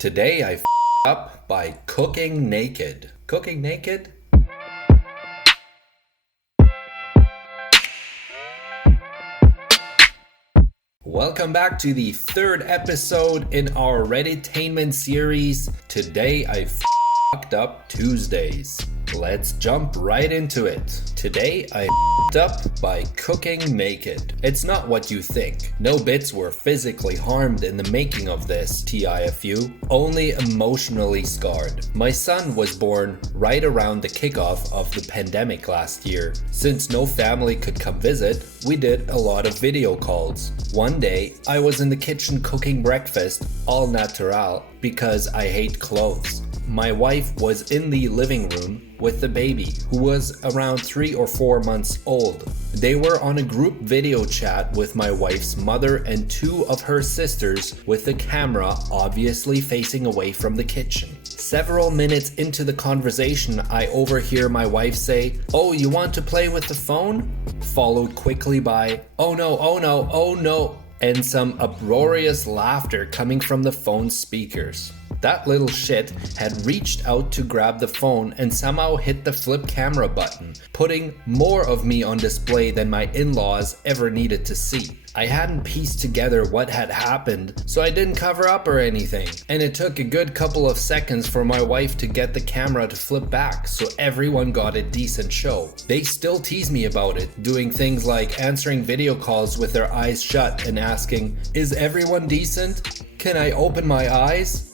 Today I up by cooking naked. Cooking naked? Welcome back to the third episode in our Redditainment series. Today I fucked up Tuesdays. Let's jump right into it. Today I fucked up by cooking naked. It's not what you think. No bits were physically harmed in the making of this TIFU, only emotionally scarred. My son was born right around the kickoff of the pandemic last year. Since no family could come visit, we did a lot of video calls. One day, I was in the kitchen cooking breakfast, all natural, because I hate clothes. My wife was in the living room with the baby, who was around 3 or 4 months old. They were on a group video chat with my wife's mother and 2 of her sisters, with the camera obviously facing away from the kitchen. Several minutes into the conversation, I overhear my wife say, "Oh, you want to play with the phone?" Followed quickly by, "Oh no, oh no, oh no," and some uproarious laughter coming from the phone's speakers. That little shit had reached out to grab the phone and somehow hit the flip camera button, putting more of me on display than my in-laws ever needed to see. I hadn't pieced together what had happened, so I didn't cover up or anything. And it took a good couple of seconds for my wife to get the camera to flip back, so everyone got a decent show. They still tease me about it, doing things like answering video calls with their eyes shut and asking, "Is everyone decent? Can I open my eyes?"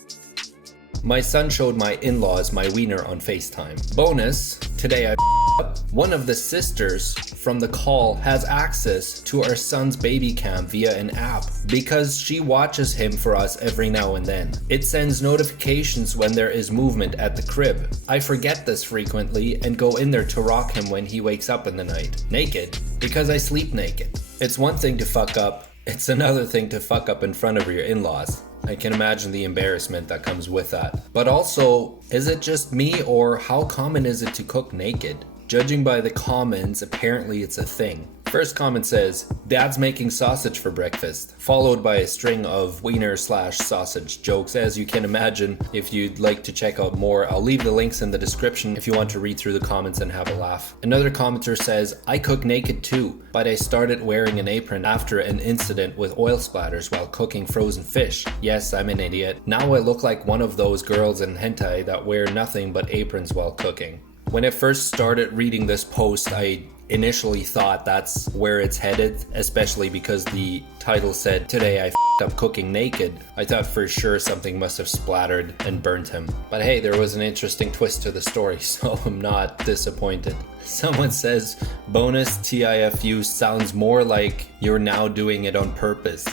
My son showed my in-laws my wiener on FaceTime. Bonus, today I up. One of the sisters from the call has access to our son's baby cam via an app because she watches him for us every now and then. It sends notifications when there is movement at the crib. I forget this frequently and go in there to rock him when he wakes up in the night. Naked, because I sleep naked. It's one thing to fuck up, it's another thing to fuck up in front of your in-laws. I can imagine the embarrassment that comes with that. But also, is it just me or how common is it to cook naked? Judging by the comments, apparently it's a thing. First comment says, "Dad's making sausage for breakfast," followed by a string of wiener/sausage jokes. As you can imagine, if you'd like to check out more, I'll leave the links in the description if you want to read through the comments and have a laugh. Another commenter says, "I cook naked too, but I started wearing an apron after an incident with oil splatters while cooking frozen fish. Yes, I'm an idiot. Now I look like one of those girls in hentai that wear nothing but aprons while cooking." When I first started reading this post, I initially thought that's where it's headed, especially because the title said, "Today I f***ed up cooking naked." I thought for sure something must have splattered and burnt him. But hey, there was an interesting twist to the story, so I'm not disappointed. Someone says, "Bonus TIFU sounds more like you're now doing it on purpose."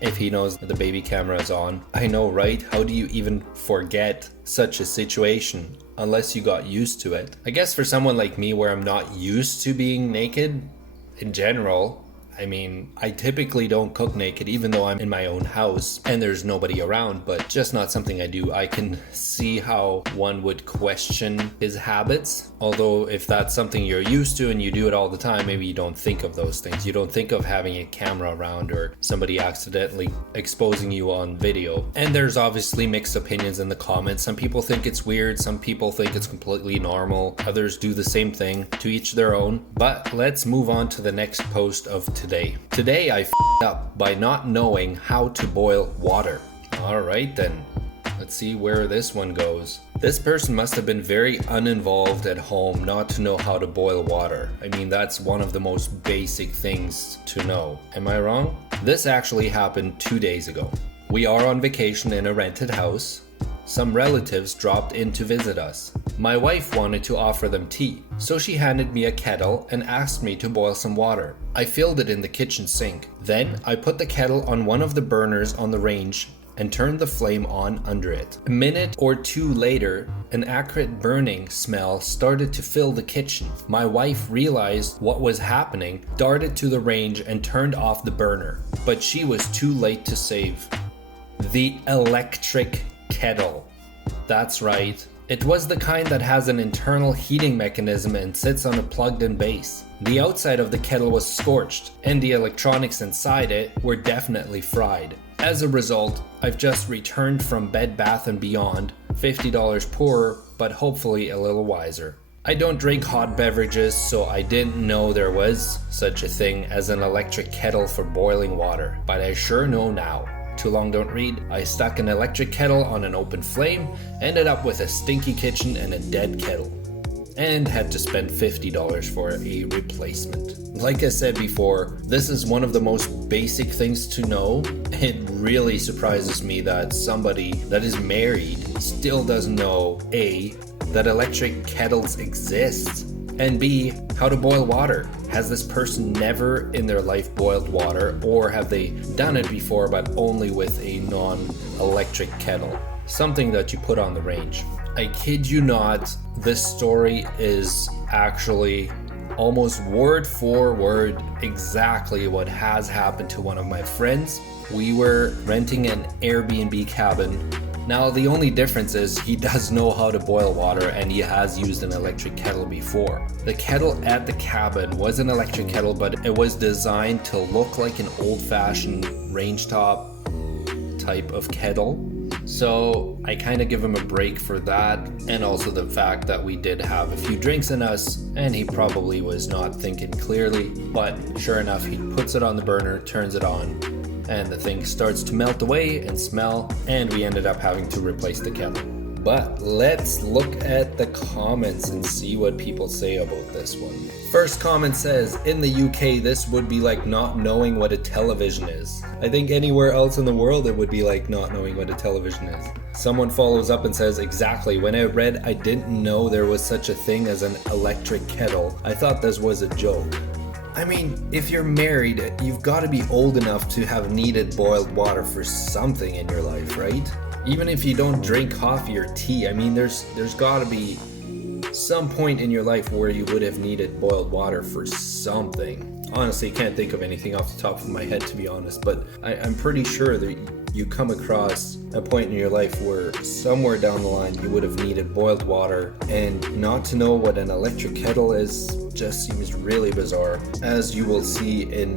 If he knows that the baby camera is on. I know, right? How do you even forget such a situation? Unless you got used to it. I guess for someone like me where I'm not used to being naked in general, I mean, I typically don't cook naked even though I'm in my own house and there's nobody around, but just not something I do. I can see how one would question his habits. Although if that's something you're used to and you do it all the time, maybe you don't think of those things. You don't think of having a camera around or somebody accidentally exposing you on video. And there's obviously mixed opinions in the comments. Some people think it's weird, some people think it's completely normal, others do the same thing, to each their own. But let's move on to the next post of today. Today I f***ed up by not knowing how to boil water. Alright then, let's see where this one goes. This person must have been very uninvolved at home not to know how to boil water. I mean, that's one of the most basic things to know. Am I wrong? This actually happened 2 days ago. We are on vacation in a rented house. Some relatives dropped in to visit us. My wife wanted to offer them tea, so she handed me a kettle and asked me to boil some water. I filled it in the kitchen sink. Then I put the kettle on one of the burners on the range and turned the flame on under it. A minute or 2 later, an acrid burning smell started to fill the kitchen. My wife realized what was happening, darted to the range and turned off the burner, but she was too late to save the electric kettle. That's right. It was the kind that has an internal heating mechanism and sits on a plugged-in base. The outside of the kettle was scorched, and the electronics inside it were definitely fried. As a result, I've just returned from Bed Bath & Beyond, $50 poorer, but hopefully a little wiser. I don't drink hot beverages, so I didn't know there was such a thing as an electric kettle for boiling water, but I sure know now. Too long don't read. I stuck an electric kettle on an open flame, ended up with a stinky kitchen and a dead kettle, and had to spend $50 for a replacement. Like I said before, this is one of the most basic things to know. It really surprises me that somebody that is married still doesn't know A, that electric kettles exist, and B, how to boil water. Has this person never in their life boiled water, or have they done it before but only with a non-electric kettle? Something that you put on the range. I kid you not, this story is actually almost word for word exactly what has happened to one of my friends. We were renting an Airbnb cabin. Now the only difference is he does know how to boil water and he has used an electric kettle before. The kettle at the cabin was an electric kettle, but it was designed to look like an old-fashioned range top type of kettle. So I kind of give him a break for that, and also the fact that we did have a few drinks in us and he probably was not thinking clearly, but sure enough he puts it on the burner, turns it on, and the thing starts to melt away and smell, and we ended up having to replace the kettle. But let's look at the comments and see what people say about this one. First comment says, in the UK this would be like not knowing what a television is. I think anywhere else in the world it would be like not knowing what a television is. Someone follows up and says, exactly, when I read I didn't know there was such a thing as an electric kettle, I thought this was a joke. I mean, if you're married, you've got to be old enough to have needed boiled water for something in your life, right? Even if you don't drink coffee or tea, I mean, there's got to be some point in your life where you would have needed boiled water for something. Honestly, can't think of anything off the top of my head, to be honest, but I'm pretty sure that you come across a point in your life where somewhere down the line you would have needed boiled water, and not to know what an electric kettle is just seems really bizarre. As you will see in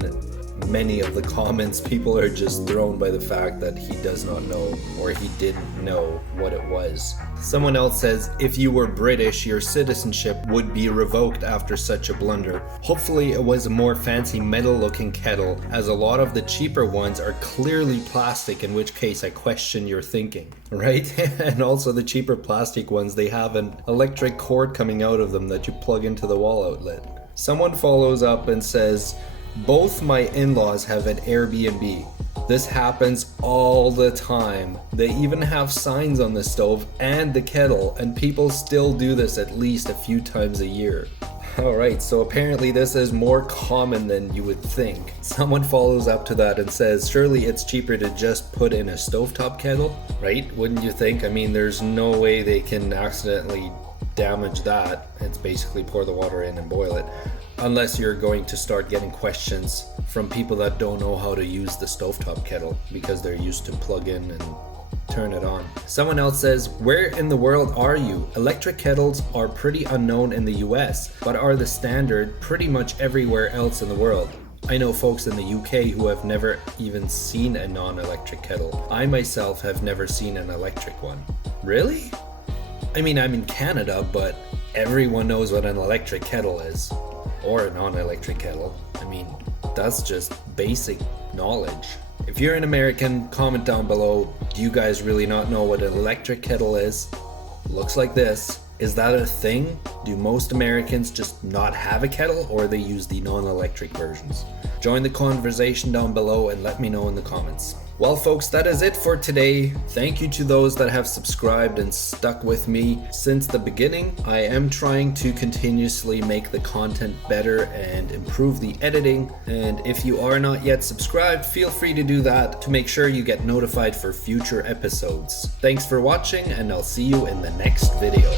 many of the comments, people are just thrown by the fact that he does not know, or he didn't know what it was. Someone else says, if you were British, your citizenship would be revoked after such a blunder. Hopefully it was a more fancy metal looking kettle, as a lot of the cheaper ones are clearly plastic, in which case I question your thinking, right? And also the cheaper plastic ones, they have an electric cord coming out of them that you plug into the wall outlet. Someone follows up and says, both my in-laws have an Airbnb. This happens all the time. They even have signs on the stove and the kettle, and people still do this at least a few times a year. Alright, so apparently this is more common than you would think. Someone follows up to that and says, surely it's cheaper to just put in a stovetop kettle, right? Wouldn't you think? I mean, there's no way they can accidentally damage that. It's basically pour the water in and boil it. Unless you're going to start getting questions from people that don't know how to use the stovetop kettle because they're used to plug in and turn it on. Someone else says, where in the world are you? Electric kettles are pretty unknown in the US, but are the standard pretty much everywhere else in the world. I know folks in the UK who have never even seen a non-electric kettle. I myself have never seen an electric one. Really? I mean, I'm in Canada, but everyone knows what an electric kettle is. Or a non-electric kettle. I mean, that's just basic knowledge. If you're an American, comment down below. Do you guys really not know what an electric kettle is? Looks like this. Is that a thing? Do most Americans just not have a kettle, or they use the non-electric versions? Join the conversation down below and let me know in the comments. Well folks, that is it for today. Thank you to those that have subscribed and stuck with me since the beginning. I am trying to continuously make the content better and improve the editing. And if you are not yet subscribed, feel free to do that to make sure you get notified for future episodes. Thanks for watching, and I'll see you in the next video.